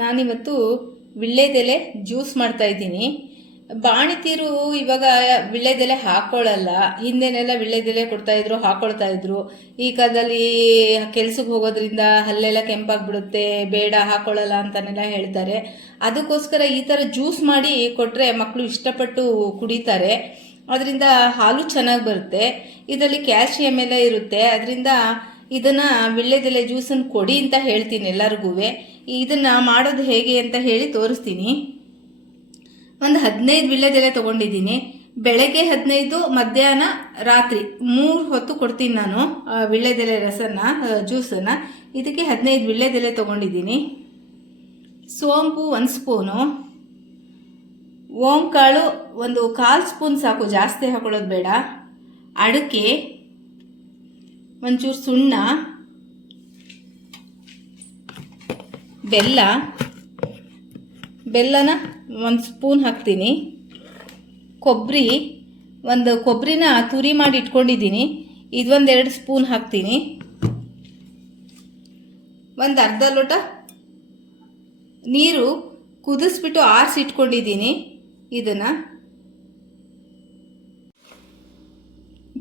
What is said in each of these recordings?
ನಾನಿವತ್ತು ವಿಳ್ಳೆದೆಲೆ ಜ್ಯೂಸ್ ಮಾಡ್ತಾ ಇದ್ದೀನಿ. ಬಾಣಿತೀರು ಇವಾಗ ವಿಳ್ಳೆದೆಲೆ ಹಾಕೊಳ್ಳಲ್ಲ. ಹಿಂದೆನೆಲ್ಲ ವಿಳ್ಳೆದೆಲೆ ಕೊಡ್ತಾಯಿದ್ರು, ಹಾಕೊಳ್ತಾ ಇದ್ರು. ಈ ಕಾಲದಲ್ಲಿ ಕೆಲ್ಸಕ್ಕೆ ಹೋಗೋದ್ರಿಂದ ಹಲ್ಲೆಲ್ಲ ಕೆಂಪಾಗ್ಬಿಡುತ್ತೆ, ಬೇಡ ಹಾಕೊಳ್ಳಲ್ಲ ಅಂತನೆಲ್ಲ ಹೇಳ್ತಾರೆ. ಅದಕ್ಕೋಸ್ಕರ ಈ ಥರ ಜ್ಯೂಸ್ ಮಾಡಿ ಕೊಟ್ಟರೆ ಮಕ್ಕಳು ಇಷ್ಟಪಟ್ಟು ಕುಡಿತಾರೆ. ಅದರಿಂದ ಹಾಲು ಚೆನ್ನಾಗಿ ಬರುತ್ತೆ. ಇದರಲ್ಲಿ ಕ್ಯಾಲ್ಶಿಯಂ ಎಲ್ಲ ಇರುತ್ತೆ. ಅದರಿಂದ ಇದನ್ನು ವಿಳ್ಳೆದೆಲೆ ಜ್ಯೂಸನ್ನು ಕೊಡಿ ಅಂತ ಹೇಳ್ತೀನಿ ಎಲ್ಲರಿಗೂ. ಇದನ್ನು ಮಾಡೋದು ಹೇಗೆ ಅಂತ ಹೇಳಿ ತೋರಿಸ್ತೀನಿ. ಒಂದು 15 ವಿಳ್ಳೆದೆಲೆ ತೊಗೊಂಡಿದ್ದೀನಿ. ಬೆಳಗ್ಗೆ 15, ಮಧ್ಯಾಹ್ನ, ರಾತ್ರಿ 3 ಹೊತ್ತು ಕೊಡ್ತೀನಿ ನಾನು ವಿಳ್ಳೆದೆಲೆ ಜ್ಯೂಸನ್ನು. ಇದಕ್ಕೆ 15 ವಿಳ್ಳೆದೆಲೆ ತೊಗೊಂಡಿದ್ದೀನಿ. ಸೋಂಪು 1 ಸ್ಪೂನು, ಓಂಕಾಳು 1/4 ಸ್ಪೂನ್ ಸಾಕು, ಜಾಸ್ತಿ ಹಾಕೊಳ್ಳೋದು ಬೇಡ. ಅಡಿಕೆ, ಒಂಚೂರು ಸುಣ್ಣ, ಬೆಲ್ಲನ 1 ಸ್ಪೂನ್ ಹಾಕ್ತೀನಿ. ಕೊಬ್ಬರಿನ ತುರಿ ಮಾಡಿ ಇಟ್ಕೊಂಡಿದ್ದೀನಿ, ಇದೊಂದು 2 ಸ್ಪೂನ್ ಹಾಕ್ತೀನಿ. ಒಂದು ಅರ್ಧ ಲೋಟ ನೀರು ಕುದಿಸ್ಬಿಟ್ಟು ಆರಿಸಿಟ್ಕೊಂಡಿದ್ದೀನಿ. ಇದನ್ನು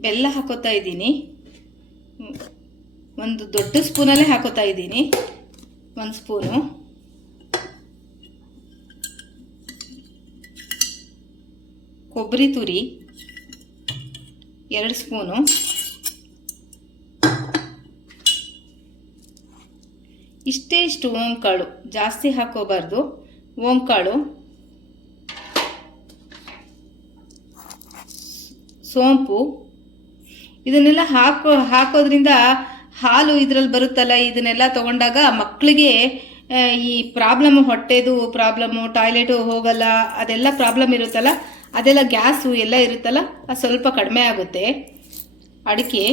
ಬೆಲ್ಲ ಹಾಕೋತಾ ಇದ್ದೀನಿ. ಒಂದು ದೊಡ್ಡ ಸ್ಪೂನಲ್ಲೇ ಹಾಕೋತಾ ಇದ್ದೀನಿ. 1 ಸ್ಪೂನು ಕೊಬ್ಬರಿ ತುರಿ, 2 ಸ್ಪೂನು ಇಷ್ಟು ಓಂಕಾಳು, ಜಾಸ್ತಿ ಹಾಕೋಬಾರ್ದು. ಓಂಕಾಳು, ಸೋಂಪು, ಇದನ್ನೆಲ್ಲ ಹಾಕೋದ್ರಿಂದ ಹಾಲು ಇದರಲ್ಲಿ ಬರುತ್ತಲ್ಲ, ಇದನ್ನೆಲ್ಲ ತಗೊಂಡಾಗ ಮಕ್ಕಳಿಗೆ ಈ ಹೊಟ್ಟೆದು ಪ್ರಾಬ್ಲಮ್ಮು, ಟಾಯ್ಲೆಟು ಹೋಗಲ್ಲ, ಅದೆಲ್ಲ ಪ್ರಾಬ್ಲಮ್ ಇರುತ್ತಲ್ಲ, ಅದೆಲ್ಲ ಗ್ಯಾಸು ಎಲ್ಲ ಇರುತ್ತಲ್ಲ, ಅದು ಸ್ವಲ್ಪ ಕಡಿಮೆ ಆಗುತ್ತೆ. ಅಡಿಕೆ,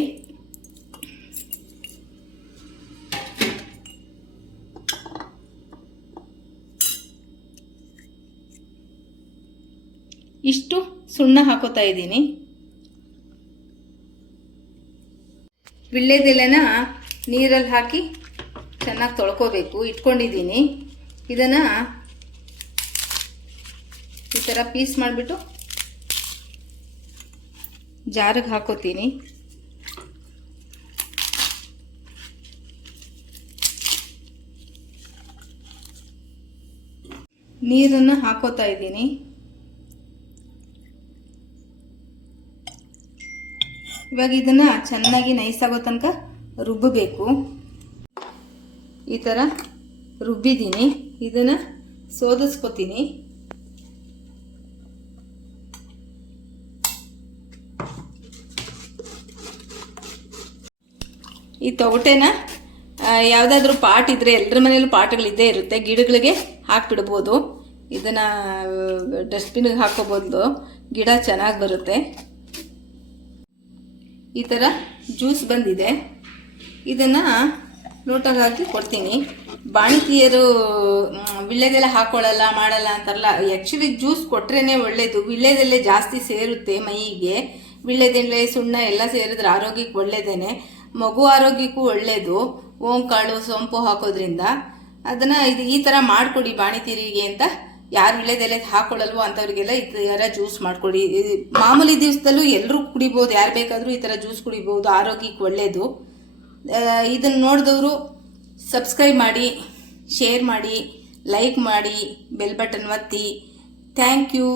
ಇಷ್ಟು ಸುಣ್ಣ ಹಾಕೋತಾ ಇದ್ದೀನಿ. ವಿಳ್ಳೆದೆಲೆನ ನೀರಲ್ಲಿ ಹಾಕಿ ಚೆನ್ನಾಗಿ ತೊಳ್ಕೋಬೇಕು. ಇಟ್ಕೊಂಡಿದ್ದೀನಿ. ಇದನ್ನು ಈ ಥರ ಪೀಸ್ ಮಾಡಿಬಿಟ್ಟು ಜಾರಿಗೆ ಹಾಕೋತೀನಿ. ನೀರನ್ನು ಹಾಕೋತಾ ಇದ್ದೀನಿ. ಇವಾಗ ಇದನ್ನು ಚೆನ್ನಾಗಿ ನೈಸಾಗೋ ತನಕ ರುಬ್ಬಬೇಕು. ಈ ಥರ ರುಬ್ಬಿದ್ದೀನಿ. ಇದನ್ನು ಸೋದಿಸ್ಕೊತೀನಿ. ಈ ತೊಗಟೆನ ಯಾವುದಾದ್ರೂ ಪಾಟ್ ಇದ್ದರೆ, ಎಲ್ಲರ ಮನೇಲೂ ಪಾಟ್ಗಳಿದ್ದೇ ಇರುತ್ತೆ, ಗಿಡಗಳಿಗೆ ಹಾಕಿಬಿಡ್ಬೋದು. ಇದನ್ನು ಡಸ್ಟ್ಬಿನ್ಗೆ ಹಾಕೋಬೋದು, ಗಿಡ ಚೆನ್ನಾಗಿ ಬರುತ್ತೆ. ಈ ಥರ ಜ್ಯೂಸ್ ಬಂದಿದೆ. ಇದನ್ನು ಲೋಟಗೆ ಹಾಕಿ ಕೊಡ್ತೀನಿ. ಬಾಣಿತಿಯರು ವಿಳ್ಳೆದೆಲೆ ಹಾಕೊಳ್ಳಲ್ಲ, ಮಾಡಲ್ಲ ಅಂತಾರಲ್ಲ. ಆ್ಯಕ್ಚುಲಿ ಜ್ಯೂಸ್ ಕೊಟ್ರೇ ಒಳ್ಳೆಯದು. ವಿಳ್ಳೆದೆಲೆ ಜಾಸ್ತಿ ಸೇರುತ್ತೆ ಮೈಗೆ. ವಿಳ್ಳೆದೆಲೆ, ಸುಣ್ಣ ಎಲ್ಲ ಸೇರಿದ್ರೆ ಆರೋಗ್ಯಕ್ಕೆ ಒಳ್ಳೆಯದೇನೆ. ಮಗು ಆರೋಗ್ಯಕ್ಕೂ ಒಳ್ಳೆಯದು ಓಂಕಾಳು, ಸೋಂಪು ಹಾಕೋದ್ರಿಂದ. ಅದನ್ನು ಈ ಥರ ಮಾಡಿಕೊಡಿ ಬಾಣಿತೀರಿಗೆ ಅಂತ. ಯಾರು ವಿಳ್ಳೆದೆಲೆ ಹಾಕೊಳ್ಳಲ್ವೋ ಅಂಥವ್ರಿಗೆಲ್ಲ ಈ ಥರ ಜ್ಯೂಸ್ ಮಾಡಿಕೊಡಿ. ಮಾಮೂಲಿ ದಿವಸದಲ್ಲೂ ಎಲ್ಲರೂ ಕುಡಿಬೋದು, ಯಾರು ಬೇಕಾದರೂ ಈ ಥರ ಜ್ಯೂಸ್ ಕುಡಿಬೋದು, ಆರೋಗ್ಯಕ್ಕೆ ಒಳ್ಳೆಯದು. ಇದನ್ನು ನೋಡಿದವರು ಸಬ್ಸ್ಕ್ರೈಬ್ ಮಾಡಿ, ಶೇರ್ ಮಾಡಿ, ಲೈಕ್ ಮಾಡಿ, ಬೆಲ್ ಬಟನ್ ಒತ್ತಿ. Thank you.